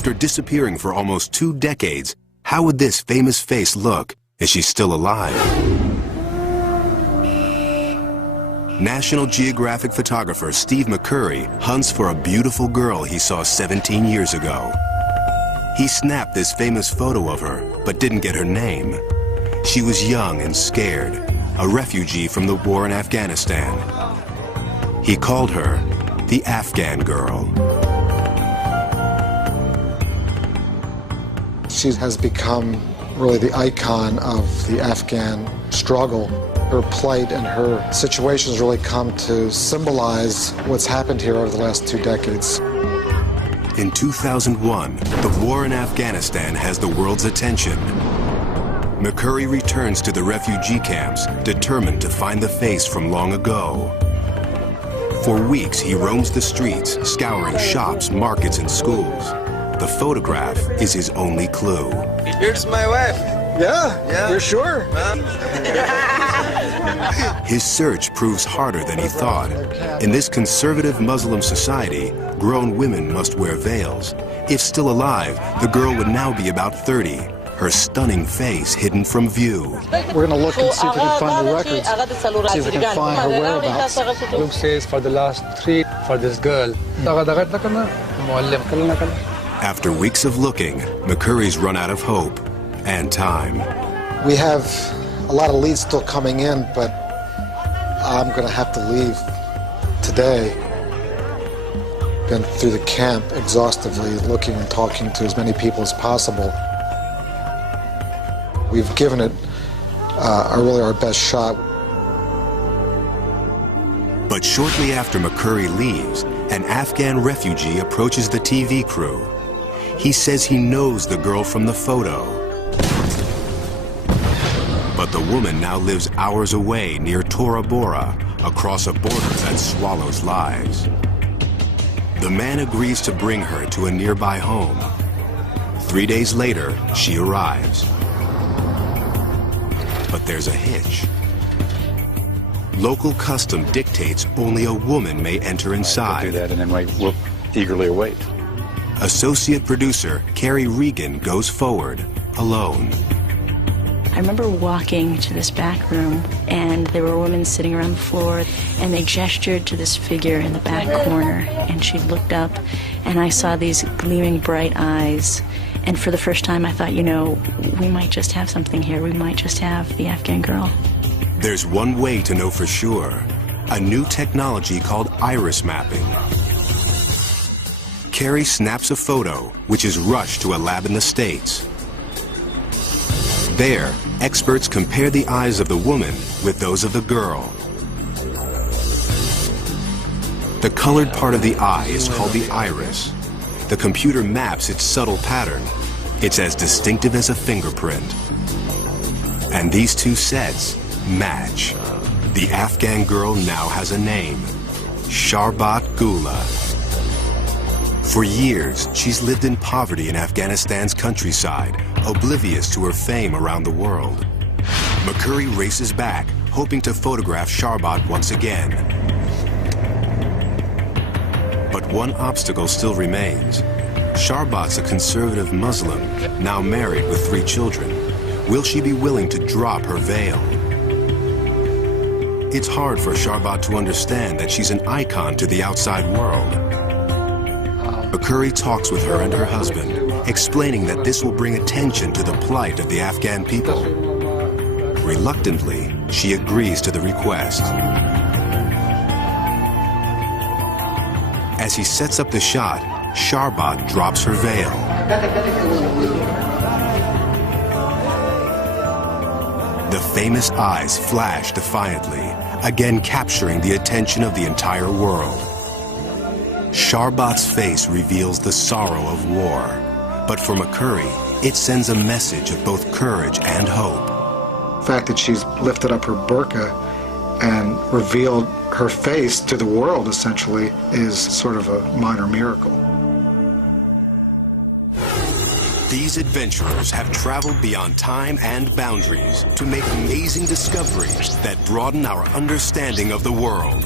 After disappearing for almost 2 decades, how would this famous face look? Is she still alive? National Geographic photographer Steve McCURRY hunts for a beautiful girl he saw 17 years ago. He snapped this famous photo of her, but didn't get her name. She was young and scared, a refugee from the war in Afghanistan. He called her the Afghan girl. She has become really the icon of the Afghan struggle. Her plight and her situations really come to symbolize what's happened here over the last 2 decades. In 2001, the war in Afghanistan has the world's attention. McCURRY returns to the refugee camps, determined to find the face from long ago. For weeks, he roams the streets, scouring shops, markets, and schools. The photograph is his only clue. Here's my wife. Yeah, you're sure? His search proves harder than he thought. In this conservative Muslim society, grown women must wear veils. If still alive, the girl would now be about 30, her stunning face hidden from view. We're going to look and see if we can find the records, see if we can find her whereabouts. Luke says for the last 3 for this girl. After weeks of looking, McCURRY's run out of hope and time. We have a lot of leads still coming in, but I'm going to have to leave today. Been through the camp exhaustively, looking and talking to as many people as possible. We've given it really our best shot. But shortly after McCURRY leaves, an Afghan refugee approaches the TV crew. He says he knows the girl from the photo. But the woman now lives hours away near Tora Bora, across a border that swallows lives. The man agrees to bring her to a nearby home. 3 days later, she arrives. But there's a hitch. Local custom dictates only a woman may enter inside. Do that, and then we'll eagerly await. Associate producer Carrie Regan goes forward, alone. I remember walking to this back room, and there were women sitting around the floor, and they gestured to this figure in the back corner, and she looked up, and I saw these gleaming bright eyes. And for the first time, I thought, you know, we might just have something here. We might just have the Afghan girl. There's one way to know for sure. A new technology called iris mapping. Carrie snaps a photo, which is rushed to a lab in the States. There, experts compare the eyes of the woman with those of the girl. The colored part of the eye is called the iris. The computer maps its subtle pattern. It's as distinctive as a fingerprint. And these two sets match. The Afghan girl now has a name, Sharbat Gula. For years, she's lived in poverty in Afghanistan's countryside, oblivious to her fame around the world. McCURRY races back, hoping to photograph Sharbat once again. But one obstacle still remains. Sharbat's a conservative Muslim, now married with 3 children. Will she be willing to drop her veil? It's hard for Sharbat to understand that she's an icon to the outside world. McCURRY talks with her and her husband, explaining that this will bring attention to the plight of the Afghan people. Reluctantly, she agrees to the request. As he sets up the shot, Sharbat drops her veil. The famous eyes flash defiantly, again capturing the attention of the entire world. Sharbat's face reveals the sorrow of war, but for McCURRY, it sends a message of both courage and hope. The fact that she's lifted up her burqa and revealed her face to the world, essentially, is sort of a minor miracle. These adventurers have traveled beyond time and boundaries to make amazing discoveries that broaden our understanding of the world.